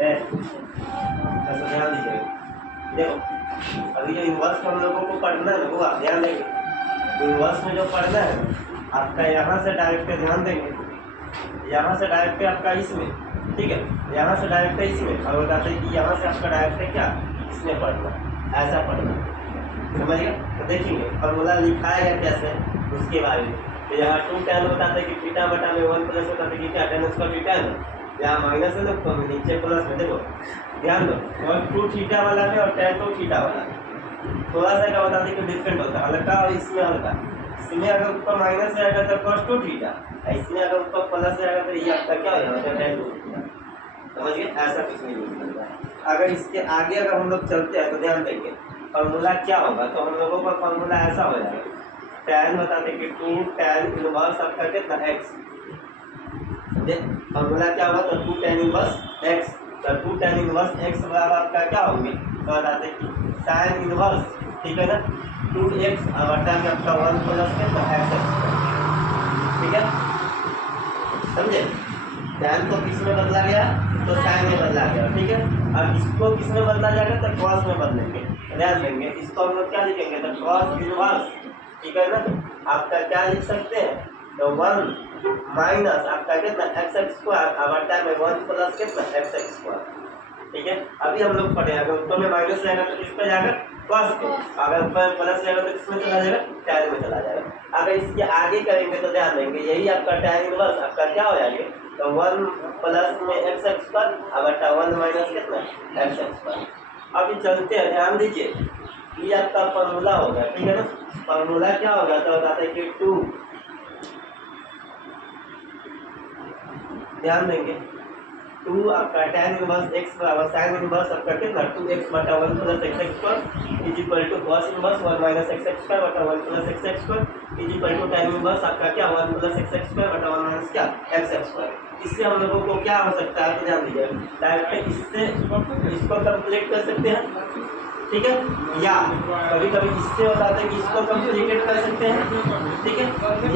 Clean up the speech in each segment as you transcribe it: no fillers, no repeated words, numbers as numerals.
ऐसा ध्यान दीजिएगा। देखो अभी जो इन्वर्स हम लोगों को पढ़ना है वो आप ध्यान देंगे, इन्वर्स में जो पढ़ना है आपका यहाँ से डायरेक्ट ध्यान देंगे, यहाँ से डायरेक्ट आपका इसमें, ठीक है, यहाँ से डायरेक्ट इसमें, और बताते हैं कि यहाँ से आपका डायरेक्ट क्या इसमें पढ़ना, ऐसा पढ़ना, समझिए। तो देखेंगे फॉर्मूला लिखाएगा कैसे उसके बारे में। तो यहाँ 2 tan बताते हैं कि थीटा बटा में 1 प्लस बताते हैं कि क्या tan स्क्वायर थीटा है ना, यहाँ माइनस है ना तो नीचे प्लस में, देखो ध्यान दो, और 2 थीटा वाला में और tan 2 थीटा वाला थोड़ा सा क्या बताते हैं कि डिफरेंट होता है, हल्का और इसमें हल्का, इसमें अगर ऊपर माइनस रहेगा तो cos 2 थीटा, इसमें अगर ऊपर प्लस रहेगा तो ये आपका क्या हो जाएगा tan 2 थीटा, समझिए। ऐसा कुछ नहीं होता है। अगर इसके आगे अगर हम लोग चलते हैं तो ध्यान देंगे फॉर्मूला क्या होगा, तो हम लोगों का फॉर्मूला ऐसा हो जाएगा, tan बताते कि 2 tan इनवर्स आपका कितना x, फॉर्मूला क्या होगा तो 2 tan इनवर्स x, तो 2 tan इनवर्स x बराबर आपका क्या होंगे तो बताते कि tan इनवर्स, ठीक है ना, 2x बटा में आपका 1 प्लस कितना x, ठीक है, समझे। tan को किस में बदला गया तो sin में बदला गया, ठीक है। अब इसको किस में बदला जाएगा तो cos में बदलेंगे, ध्यान देंगे। इसको हम लोग क्या लिखेंगे तो cos इनवर्स, ठीक है ना, आपका क्या लिख सकते हैं तो 1 माइनस आपका कितना x स्क्वायर बटा में 1 प्लस कितना x स्क्वायर, ठीक है। अभी हम लोग पढ़े अगर ऊपर में माइनस रहेगा तो किस पे जाएगा cos पे, अगर ऊपर प्लस रहेगा तो किसमें चला जाएगा tan में चला जाएगा। अगर इसके आगे करेंगे तो ध्यान देंगे यही आपका tan इनवर्स आपका क्या हो जाएगा तो 1 प्लस में x स्क्वायर बटा 1 माइनस कितना x स्क्वायर। अभी चलते हैं, ध्यान दीजिए ये आपका फॉर्मूला होगा, ठीक है ना। फॉर्मूला क्या होगा तो बताते हैं कि 2, ध्यान देंगे 2 आपका tan इनवर्स x बराबर sin इनवर्स आपका कितना 2x बटा 1 plus x square is equal to cos inverse 1 minus x square बटा 1 plus x square is equal to tan inverse आपका क्या 1 प्लस x स्क्वायर बटा 1 माइनस क्या x स्क्वायर। इससे हम लोगों को क्या हो सकता है तो ध्यान दीजिए डायरेक्ट इससे इसको कंप्लीट कर सकते हैं, ठीक है, या कभी कभी इससे बताते हैं कि इसको कम्प्लीकेट कर सकते हैं, ठीक है,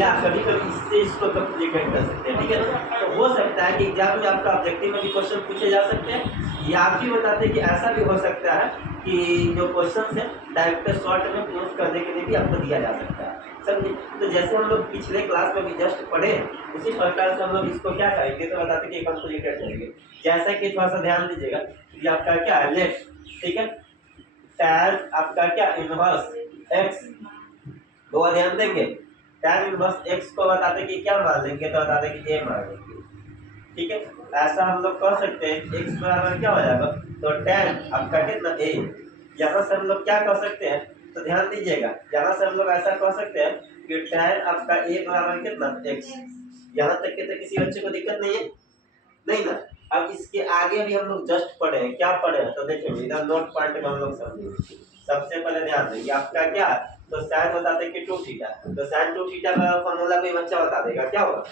या कभी कभी इससे इसको कम्प्लीकेट कर सकते हैं, ठीक है। तो हो सकता है कि एग्जाम में आपका ऑब्जेक्टिव में भी क्वेश्चन पूछे जा सकते हैं, या फिर बताते हैं कि ऐसा भी हो सकता है कि जो क्वेश्चन है डायरेक्ट शॉर्ट में प्रूफ करने के लिए भी आपको दिया जा सकता है, समझिए। तो जैसे हम लोग पिछले क्लास में भी जस्ट पढ़े उसी प्रकार से हम लोग इसको क्या करेंगे तो बताते कि कम्प्लीकेट करेंगे। जैसा कि थोड़ा सा ध्यान दीजिएगा कि आपका क्या है लेफ्ट, ठीक है, tan आपका क्या इनवर्स x, तो ध्यान देंगे tan इनवर्स x को बताते कि क्या मान लेंगे तो बताते कि a मान लेंगे, ठीक है। ऐसा हम लोग कर सकते हैं x बराबर क्या हो जाएगा तो tan आपका कितना a, यहाँ से हम लोग क्या कर सकते हैं तो ध्यान दीजिएगा यहाँ से हम लोग ऐसा कर सकते हैं कि tan आपका a बराबर कितना x, यहाँ तक के तो किसी बच्चे को दिक्कत नहीं है, नहीं ना। अब इसके आगे भी हम लोग जस्ट पढ़े हैं, क्या पढ़े हैं तो देखिए इधर नोट पॉइंट में हम लोग समझेंगे। सबसे पहले ध्यान देंगे आपका क्या है तो sin बताते हैं कि 2 थीटा, तो sin 2 थीटा का फॉर्मूला कोई बच्चा बता देगा क्या होगा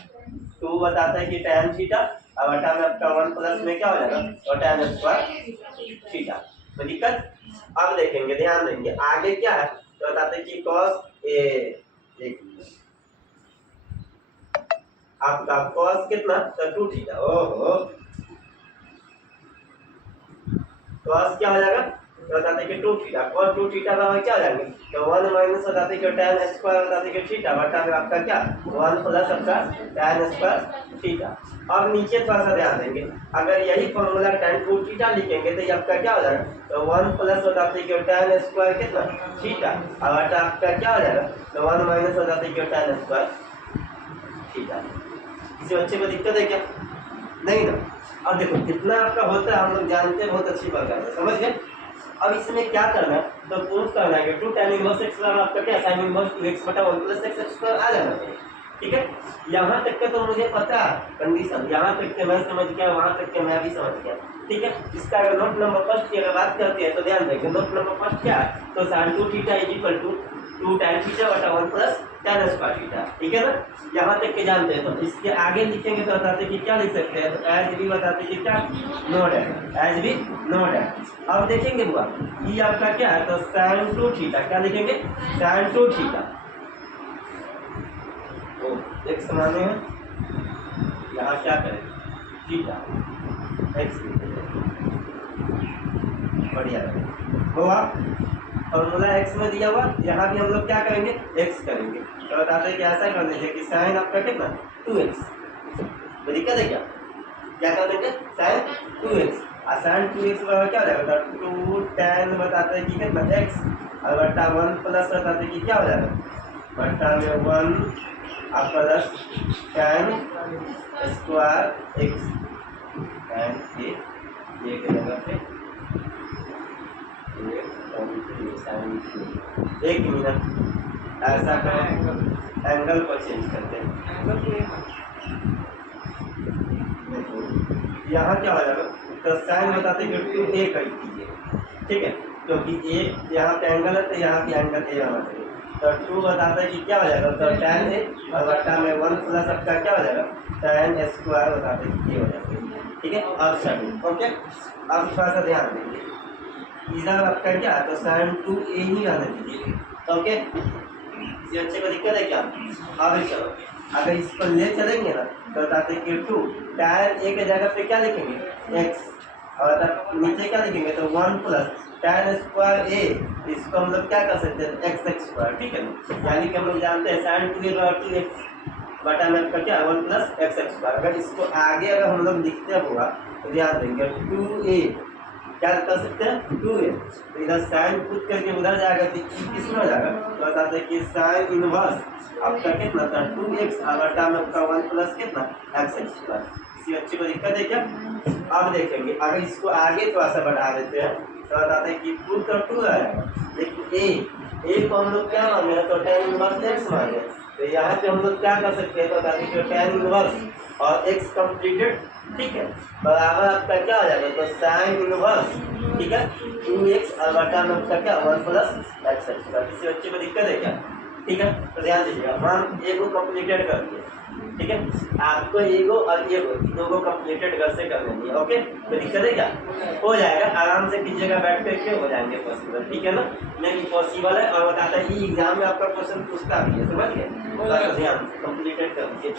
2 बताता है कि tan थीटा और बटा में आपका 1 प्लस में क्या हो जाएगा और tan स्क्वायर थीटा, तो दिक्कत। अब देखेंगे ध्यान देंगे आगे क्या है तो बताते हैं कि cos a आपका cos कितना तो 2 थीटा, ओहो cos क्या हो जाएगा तो बताते कि 2 थीटा, cos 2 थीटा का क्या हो जाएगा तो 1 माइनस बताते कि tan स्क्वायर बताते कि थीटा बटा में आपका क्या 1 प्लस आपका tan स्क्वायर थीटा। अब नीचे थोड़ा सा ध्यान देंगे अगर यही फॉर्मूला tan 2 थीटा लिखेंगे तो ये आपका क्या हो जाएगा तो 1 प्लस बताते कि tan स्क्वायर कितना थीटा और बटा आपका क्या हो जाएगा तो 1 माइनस बताते कि tan स्क्वायर थीटा। किसी बच्चे को दिक्कत है क्या, नहीं ना। अब देखो कितना आपका होता है हम लोग जानते हैं बहुत अच्छी बात है, समझ गए। अब इसमें क्या करना है तो प्रूफ करना है कि 2 tan इनवर्स x बराबर आपका क्या sin इनवर्स 2x बटा 1 प्लस x स्क्वायर आ जाना चाहिए, ठीक है। यहाँ तक के तो मुझे पता है कंडीशन, यहाँ तक के मैं समझ गया, वहाँ तक के मैं भी समझ गया, ठीक है। इसका अगर नोट नंबर फर्स्ट की अगर बात करते हैं तो ध्यान देंगे नोट नंबर फर्स्ट क्या है तो sin 2 theta is equal to 2 tan theta बटा 1 प्लस tan स्क्वायर थीटा, ठीक है ना। यहाँ तक के जानते हैं, तो इसके आगे लिखेंगे तो बताते कि क्या लिख सकते हैं तो एज भी बताते कि क्या नोट है, एज भी नोट है। अब देखेंगे बुआ ये आपका क्या है तो sin 2 थीटा, क्या लिखेंगे sin 2 थीटा, तो एक समान है यहाँ क्या करें थीटा, एक्स बढ़िया हुआ। फॉर्मूला एक्स में दिया हुआ, यहाँ भी हम लोग क्या करेंगे एक्स करेंगे। तो बताते हैं कि ऐसा कर लीजिए कि साइन आपका कितना 2x, तो दिक्कत है क्या कर देंगे साइन 2x, और साइन 2x बराबर क्या हो जाएगा 2 tan बताते हैं कि कितना x, और बट्टा 1 प्लस बताते हैं कि क्या हो जाएगा बट्टा में 1 और plus tan square x, tan ये के जगह पे एक मिनट ऐसा करें, एंगल को चेंज करते हैं। यहाँ क्या हो जाएगा तो साइन बताते हैं कि 2a कर दीजिए, ठीक है, क्योंकि a यहाँ पे एंगल है तो यहाँ भी एंगल a होना चाहिए। तो 2 बताता है कि क्या हो जाएगा तो tan a और बट्टा में 1 प्लस आपका क्या हो जाएगा tan स्क्वायर बताते हैं कि ये हो जाएगा, ठीक है। अब सभी ओके, अब थोड़ा सा ध्यान दीजिए, इधर आपका क्या तो साइन 2a ही आने दीजिए, ओके। ये अच्छे को दिक्कत है क्या? आगे चलो, अगर इसको ले चलेंगे ना तो बताते हैं कि 2 tan a के जगह पे क्या लिखेंगे x, और नीचे क्या लिखेंगे तो 1 प्लस tan स्क्वायर a, इसको हम लोग क्या कर सकते हैं x स्क्वायर, ठीक है। यानी कि हम लोग जानते हैं साइन 2a बराबर 2x बटा में आपका क्या 1 प्लस x स्क्वायर। अगर इसको आगे अगर हम लोग लिखते होगा तो ध्यान देंगे 2a क्या कर सकते हैं 2a, तो इधर साइन पुट करके उधर जाएगा तो किसमें हो जाएगा तो बताते हैं कि साइन इनवर्स आपका कितना था 2x और बटा में आपका 1 प्लस कितना x स्क्वायर। किसी बच्चे को दिक्कत है क्या? अब देखेंगे अगर इसको आगे थोड़ा सा बढ़ा देते हैं तो बताते हैं कि 2 का 2 आएगा, लेकिन a को हम लोग क्या माने हैं तो tan इनवर्स x माने, तो यहाँ पे हम लोग क्या कर सकते हैं तो बताते हैं कि tan इनवर्स और x कंप्लीटेड, ठीक है, बराबर आपका क्या हो जाएगा तो साइन इनवर्स, ठीक है 2x और बटा में आपका क्या 1 प्लस x स्क्वायर। किसी बच्चे को दिक्कत है क्या? ठीक है, तो ध्यान दीजिएगा, हम एगो कंप्लीटेड कर दिए, ठीक है, आपको एगो और एगो दोनों कंप्लीटेड घर से कर लेंगे, ओके। तो दिक्कत है क्या? हो जाएगा, आराम से कीजिएगा बैठ करके, हो जाएंगे पॉसिबल, ठीक है ना, नहीं पॉसिबल है। और बताता है कि एग्जाम में आपका क्वेश्चन पूछता भी है, समझ गए, ध्यान कंप्लीटेड कर दीजिए।